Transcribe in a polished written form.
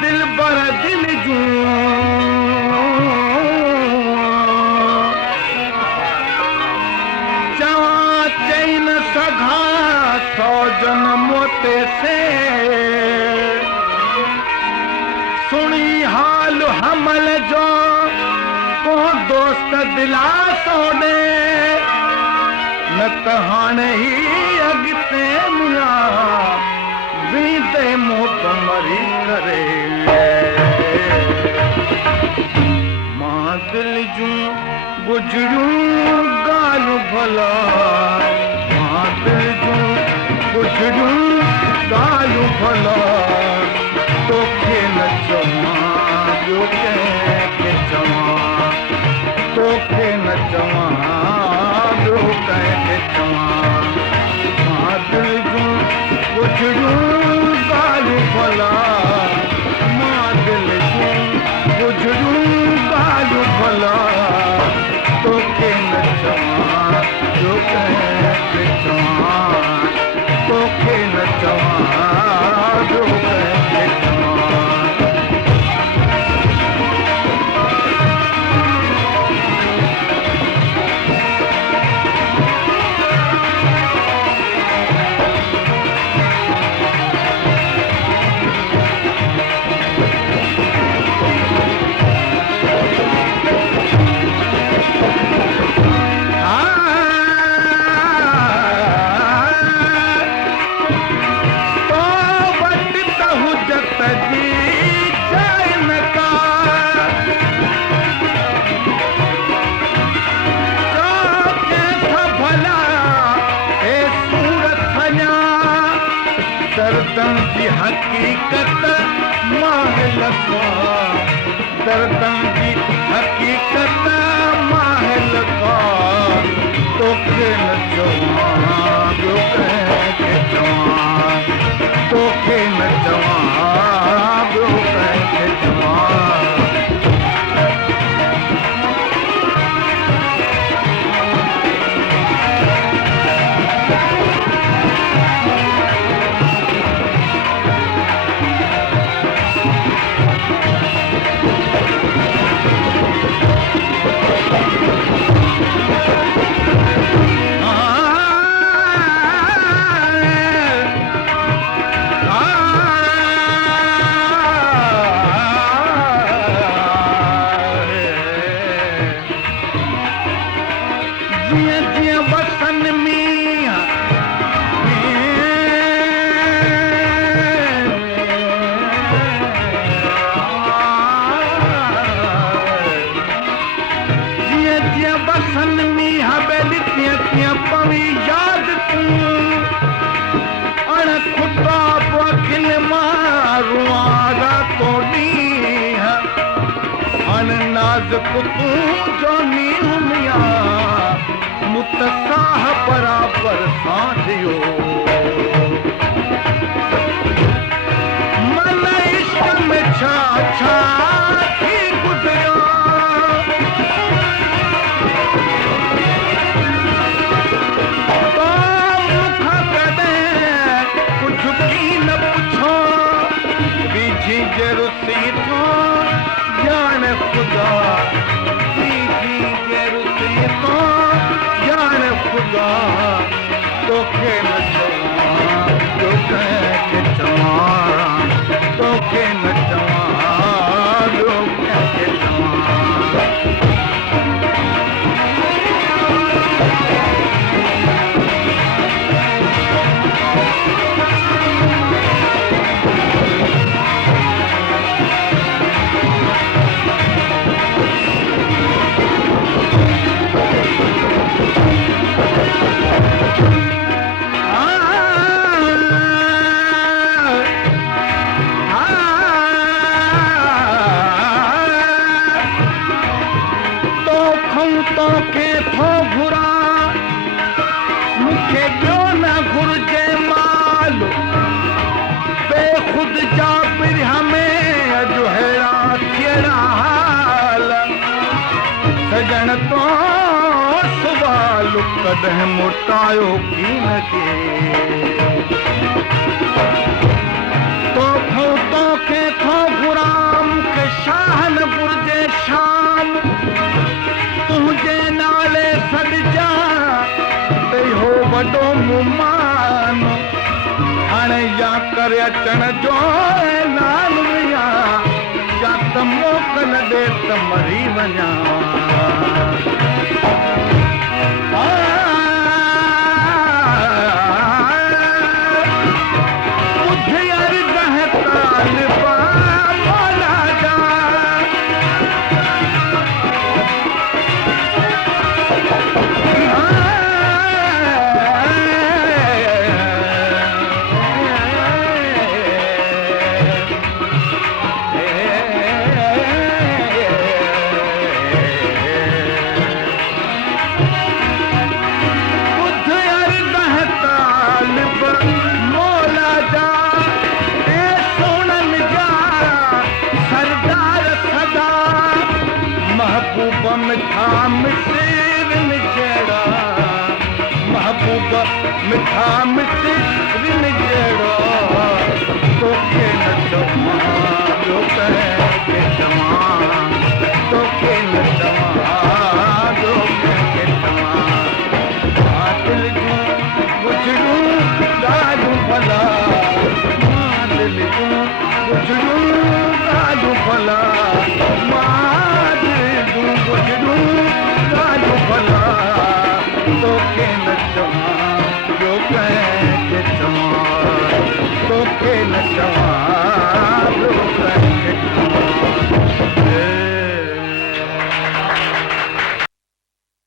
दिल बर दिल जूं चवां चई न सघां सौ जनमों ते से सुणी हाल हमल जो को दोस्त दिलासो ॾे न त हाणे ही अॻिते मुआ वींदे मोत मरी करे मां दिल जूं गुजरियूं ॻाल्हियूं भला मां दिल जूं गुजरियूं ॻाल्हियूं भला तोखे न चवां ॿियो कंहिंखे चवां तोखे न चवां ॿियो कंहिंखे चवां मां दिल जूं गुजरियूं ॻाल्हियूं भला मां दिल जूं गुजरियूं ॻाल्हियूं भला तोखे न चवां ॿियो कंहिंखे चवां तोखे न चवां ॿियो कंहिंखे चवां दर्दन जी हकीकत माहिल का दर्दन जी हकीकत माहिल का तोखे न चवां ॿियो कंहिंखे चवां तोखे न चवां ॿियो कंहिंखे चवां जीअं जीअं वसन मींहं जीअं जीअं वसन मींहं बेली तीअं तीअं पवी यादि तूं अण खुटा अखिल मारूं रातो ॾींहं अण नाज़ुक तूं जो नींहं मियां मुतसाह बराबर सांझियो मन इश्क में छा छा थी गुज़रियो तो मूंखां कॾहिं कुझु की न पुछो बीजी जे रुसी थो ॼाण ख़ुदा बीजी जे रुसी थो खुदा तोखे न चवां ॿियो कंहिंखे चवां तोखे न चवां ॿियो कंहिंखे चवां कॾहिं मोटायो कीन खे तोखे थो घुराम के शाहन घुर्जे शाम तुंहिंजे नाले सॾिजां त इहो वॾो मुमान हाणे या करे अचण जो ऐलान हुया या त मोकल ॾे त मरी वञा मिठा मिठिन जहिड़ा महबूब मिठा मिठिन जहिड़ा तोखे न चवां ॿियो कंहिंखे चवां तोखे न चवां ॿियो कंहिंखे चवां दिल जूं गुजरूं ॻाल्हियूं भला दिल जूं गुजरूं ॻाल्हियूं भला तोखे न चवां ॿियो कंहिंखे चवां तोखे न चवां